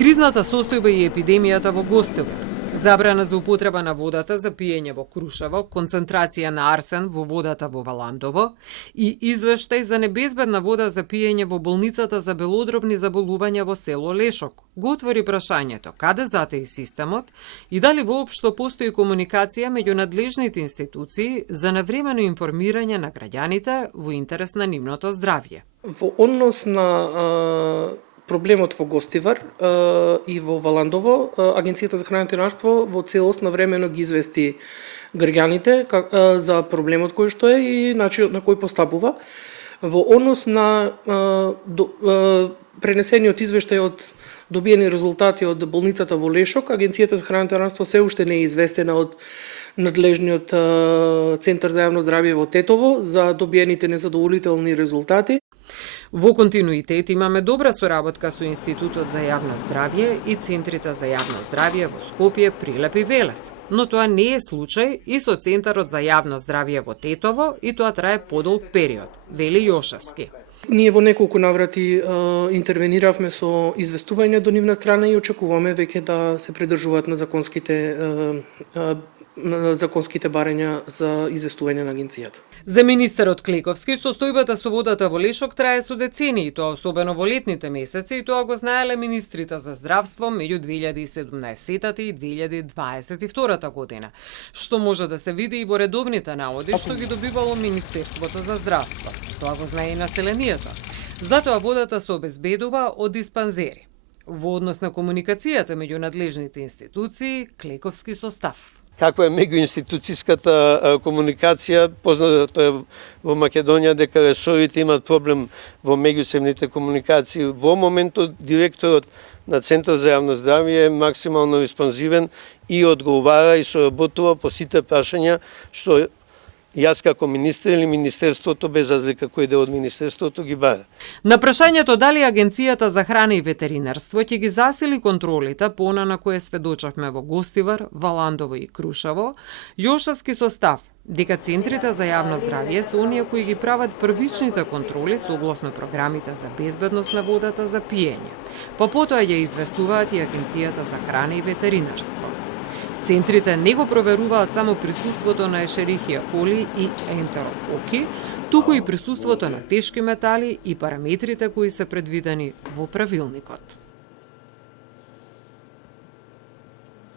Кризната состојба и епидемијата во Гостивар, забрана за употреба на водата за пиење во Крушево, концентрација на арсен во водата во Валандово и извештај за небезбедна вода за пиење во болницата за белодробни заболувања во село Лешок, го отвори прашањето каде затаи системот и дали воопшто постои комуникација меѓу надлежните институции за навремено информирање на граѓаните во интерес на нивното здравје. Во однос на проблемот во Гостивар и во Валандово, Агенцијата за храна и ветеринарство во целост навремено ги извести граѓаните за проблемот кој што е и начинот на кој постапува. Во однос на пренесениот извештај од добиени резултати од болницата во Лешок, Агенцијата за храна и ветеринарство се уште не е известена од надлежниот Центар за јавно здравје во Тетово за добиените незадоволителни резултати. Во континуитет имаме добра соработка со Институтот за јавно здравје и Центрите за јавно здравје во Скопје, Прилеп и Велес. Но тоа не е случај и со Центарот за јавно здравје во Тетово и тоа трае подолг период, вели Јошевски. Ние во неколку наврати интервениравме со известување до нивна страна и очекуваме веќе да се придржуваат на законските барања за известување на агенцијата. За министерот Клековски, состојбата со водата во Лешок трае со децении, тоа особено во летните месеци, и тоа го знаеле министрите за здравство меѓу 2017 и 2022 година, што може да се види и во редовните наводи што ги добивало Министерството за здравство. Тоа го знае и населението. Затоа водата се обезбедува од диспанзери. Во однос на комуникацијата меѓу надлежните институции, Клековски состав. Каква е меѓуинституцијската комуникација? Познато е во Македонија дека ресорите имаат проблем во меѓусебните комуникации. Во моментот директорот на Центар за јавно здравје е максимално респонзивен и одговара и соработува по сите прашања што јас како министр или Министерството, без разлика кој дел од Министерството, ги бара. На прашањето дали Агенцијата за храна и ветеринарство ќе ги засили контролите пона на кое сведочавме во Гостивар, Валандово и Крушево, Јошевски состав дека центрите за јавно здравје се оние кои ги прават првичните контроли согласно програмите за безбедност на водата за пиење. Па потоа ја известуваат и Агенцијата за храна и ветеринарство. Центрите не го проверуваат само присуството на Ешерихија коли и ентерококи, туку и присуството на тешки метали и параметрите кои се предвидени во правилникот.